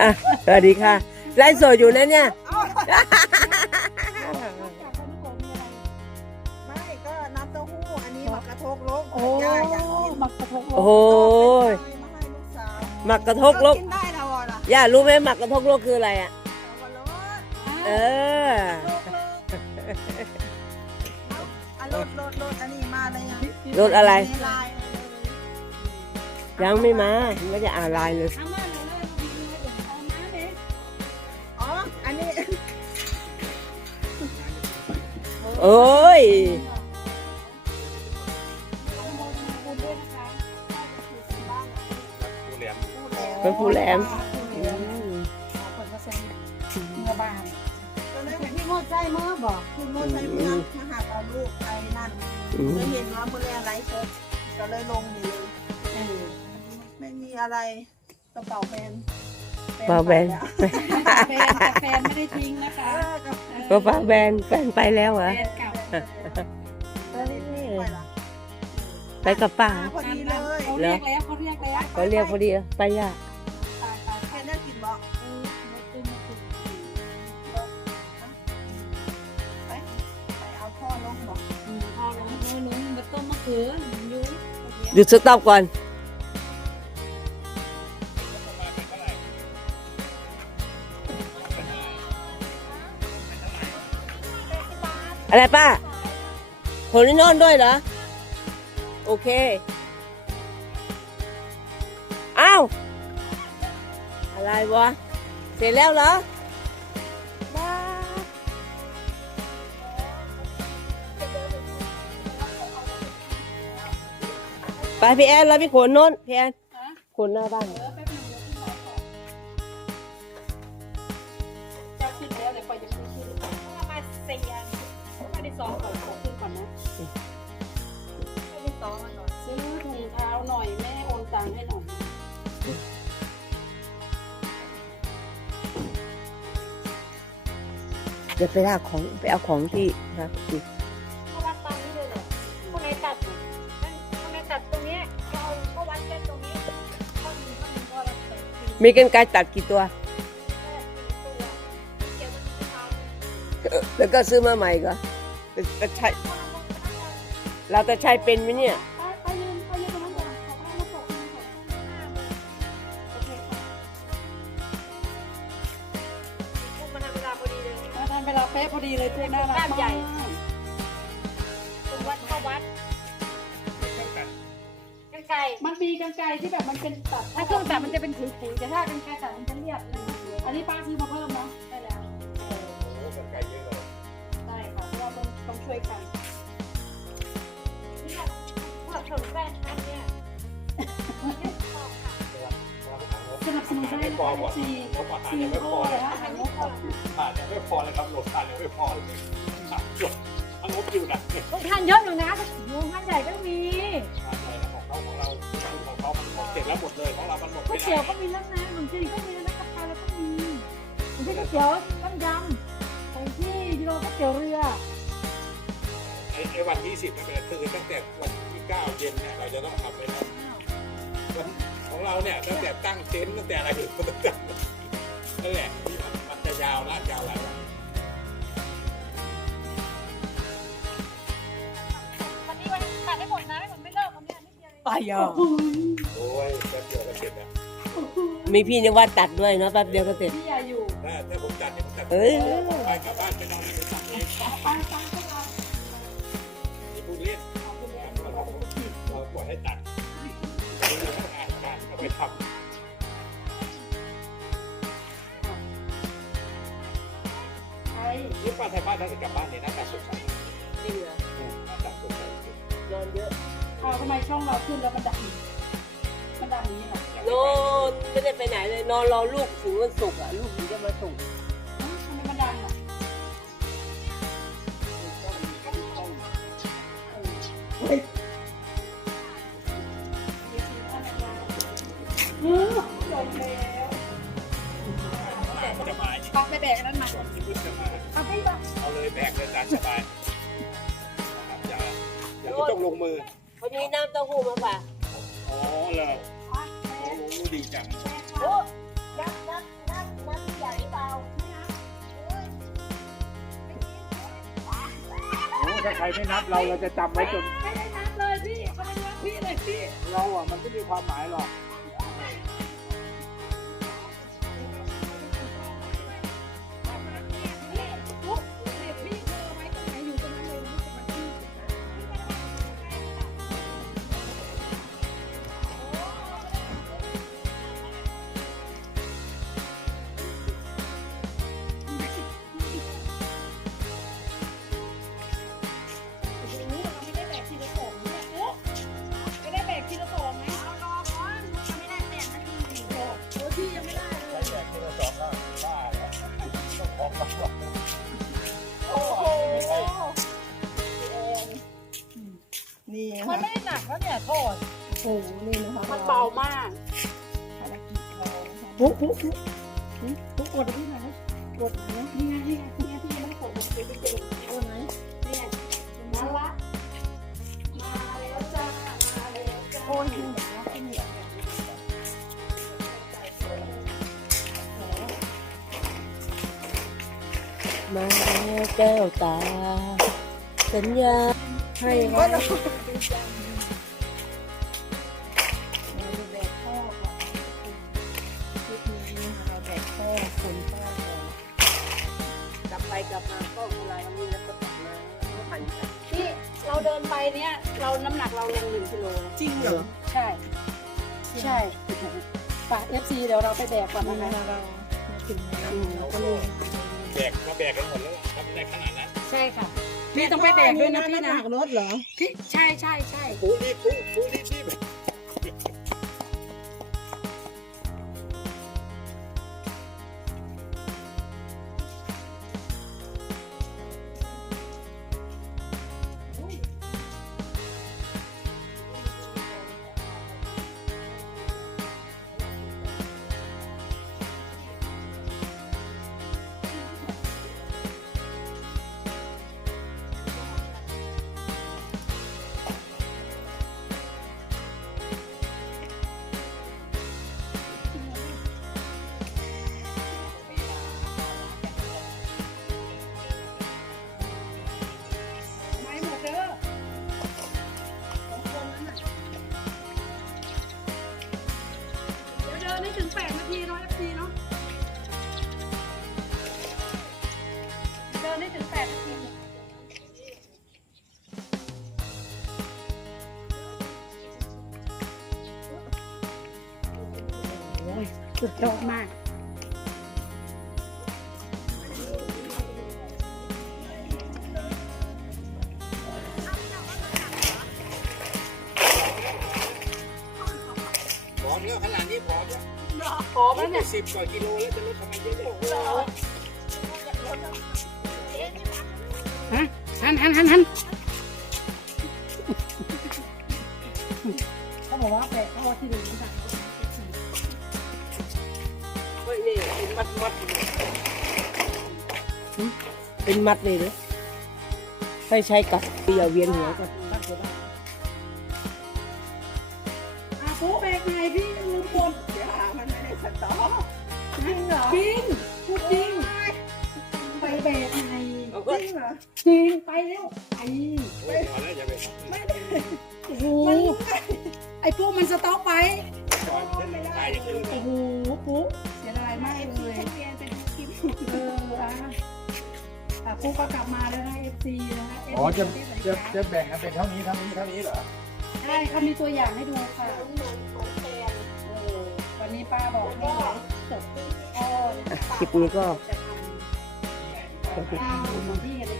อะสวัสดีค่ะไลฟ์สดอยู่นะเนี่ย ไม่ก็น้ำเต้าหู้อันนี้หมักกระทกลกโอ้ย่าอยากกินหมักกระทงโอ้โหมาให้ลูกสาวหมักกระทกลกกินได้แล้วอะล่ะย่ารู้ไหมหมักกระทกลกคืออะไรอะเอาวันรถเออเอารถรถรถอันนี้มาเลยยังรถอะไรในไลน์เลยยังไม่มาไม่ได้อ่านไลน์เลยเอามา โอ้ยคุณด้วยนะคะผู้เหลี่ยมเป็นผู้แหลมอืมคนก็เซ็นเมื่อบานตอนแรกพี่โมดใจเมื่อบอกคุณโมดใช้เมืองมาหาเอาลูกไอ้นั่นอืมเลยเห็นว่ามือแรงไรสดก็เลยลงดีเลยเออไม่มีอะไรกระเป๋าแบนเปล่าแบนแฟนแต่แฟนไม่ได้ทิ้งนะคะเออกับก็ฟ้าแบนแฟนไปแล้วเหรอแฟนเก่าไปละไปกับป้าพอดีเลยเขาเรียกแล้วเขาเรียกแล้วเขาเรียกพอดีไปย่าตายตายแค่ได้กินบอกเออไม่ตึงไม่ตึ อะไรป้าคนที่นอนด้วยเหรอ โอเค อ้าว อะไรวะ เสร็จแล้วเหรอบ้าไปพี่แอนเราไปขนโน้นพี่แอนขนหน้าบ้านเออแป๊บนึงเดี๋ยวขึ้น ไม่ได้สองของของขึ้นก่อนนะไม่ได้ซ้อมมันหน่อยซื้อถุงเท้าหน่อยแม่โอนตังค์ให้หน่อยเดี๋ยวไปลากของไปเอาของที่ครับเขาวัดตามนี้เลยเหรอคนไหนตัดนั่นคนไหนตัดตรงนี้เราก็วัดแค่ตรงนี้ข้อหนึ่งข้อหนึ่งพอเราใส่สี่มีกันไกรตัดกี่ตัวแค่สี่ตัวเกี่ยวกับที่เท้าเออแล้วก็ซื้อมาใหม่ก็ จะใช้ เราจะใช้เป็นไหมเนี่ย ไปไปยืนไปยืนตรงนั้นก่อนขอให้มาส่งให้หน่อยโอเคค่ะพวกมันทำเวลาพอดีเลยมาทันเวลาเป๊ะพอดีเลยตัวน่ารักบ้านใหญ่มากคุณวัดเข้าวัดกันไก่มันมีกันไกรที่แบบมันเป็นตัดถ้าเครื่องตัดมันจะเป็นขุยๆแต่ถ้ากันไก่ตัดมันจะเรียบอันนี้ป้าซื้อมาเพิ่มนะ ช่วยกันนี่แหละพวกถนนแป้งทันเนี่ยสนับสนุนได้ไม่นะพอคะหมดซีงบอาหารซียังไม่โอพอเลเลยยฮะอันนี้ก่อนผ่านยังไม่พอเลยครับหลบผ่านยังไม่พอเลยครับจบทั้งงบอยู่นะทานเยอะหนูนะโรงทานใหญ่ก็มีของเขาของเราของเขามันหมดเสร็จแล้วหมดเลยของเรามันหมดก๋วไม่ยเตี๋ยวได้ก็มีแล้วนะขนมจีนก็มีแล้วนะกะเพราแล้วก็มีไม่ใช่ก๋วยเตี๋ยวต้มยำของที่ที่เราก๋วยเตี๋ยวเรือ ไอ้ไอ้วันที่สิบไม่เป็นไรคือตั้งแต่วันที่เก้าเย็นเนี่ยเราจะต้องทำไปแล้ววันของเราเนี่ยตั้งแต่ตั้งเต็นท์ตั้งแต่อะไรอยู่ก็ต้องตั้งนั่นแหละที่มันมันจะยาวลากยาวหลายวันวันนี้วันตัดได้หมดนะไม่หมดไม่เลิกวันนี้นิดเดียวไปยอโอ้ยแป๊บเดียวก็เสร็จแล้วมีพี่นวัดตัดด้วยเนาะแป๊บเดียวก็เสร็จพี่ยาอยู่ถ้าถ้าผมจัดเนี่ยผมจัดเอ้ยไปกลับบ้านไปนอนไปทำเองไปไปพว นอนเยอะเอาทำไมช่องเราขึ้นแล้วมันดับมันดับนี้ล่ะนอนไม่ได้ไปไหนเลยนอนรอลูกถึงวันศุกร์อะลูกถึงจะมาส่งทำไมมันดังอะเออจบแล้วจะมาปักไปแบกอันนั้นมาที่พุทธจะมาเอาไปปะเอาเลยแบกเลยตามสบายนะครับอย่า ไม่ต้องลงมือ วันนี้น้ำเต้าหู้มาฝากอ๋อเหรอโอ้โหดีจัง โอ้น้ำน้ำน้ำน้ำใหญ่เปล่าโอ้ถ้าใครไม่นับเราเราจะจำไว้จน ไม่ได้นับเลยพี่เขาไม่นับพี่เลยพี่ เราอะมันไม่มีความหมายหรอก นี่มันค่ะไม่ได้หนักแล้วเนี่ยโทษโอ้โหนี่นะคะมันเบามาก ภารกิจเรานะคะ ปุ๊บปุ๊บปุ๊บปุ๊บกดที่ไหนกดนะนี่ไงนี่ไงนี่ไงพี่ยังไม่ได้กดผมไปไปเจอเอาไหนนี่ไงมาละมาแล้วจ้ามาแล้วจ้าโคนกินแบบว่าข้าวเหนียวมาแล้วแก้วตา สัญญา ให้ก็ไว้เราเราแบกพ่อก่อนคลิปนี้นะคะเราแบกพ่อคนพ่อก่อนกลับไปกลับมาก็เวลาเรามีแล้วก็กลับมาก็หันไปพี่เราเดินไปเนี่ย เราน้ำหนักเราลงหนึ่งกิโลนะจริงเหรอ ใช่ ใช่ฝากเอฟซีเดี๋ยวเราไปแบกก่อนนี่นะนะคะคะเรามาถึงแล้วเราก็เลยแบกมาแบกกันหมดแล้วล่ะทำในขนาดนั้น ใช่ค่ะ พี่ต้องไปแบกด้วยนะพี่นะำหกรถเหรอ พี่ใช่ใช่ใช่ ปูรีบปูปูรีบรีบ สุดยอดมากพร้อมแล้วขนาดนี้พร้อมแล้วพอแล้วเนี่ยสิบกว่ากิโลแล้วจะลดทำไมเยอะโอ้โหฮะหันหันหันหันเขาบอกว่าแปะพ่อที่ดีน้ำตาล นี่เป็นมัดมัดเป็นมัดเลยเหรอให้ใช้กับเปียเวียนหัวก่อนอะปุ๊แบกไงพี่ลืมกดอย่ามันไม่ได้สต๊อกจริงเหรอจริงพูดจริงไปแบกไงเอาก็จริงเหรอจริงไปเร็วไปโอ้ยพอแล้วอย่าไปโอ้โหไอ้ปุ๊มันสต็อกไปจอดเล่นตายอย่างอื่นโอ้โหปุ๊ เป็นคลิปเอออะอะปุ๊ก็กลับมาแล้วนะเอฟซีนะคะ FC อ๋อจะที่ไหนจะคะจะแบ่งกันเป็นเท่านี้เท่านี้เท่านี้เหรอใช่เขามีตัวอย่างให้ดูค่ะเออวันนี้ป้าบอกให้จบก็คลิปนี้ก็ จะทำข้าวเหมือนที่เห็นในคลิปเนาะ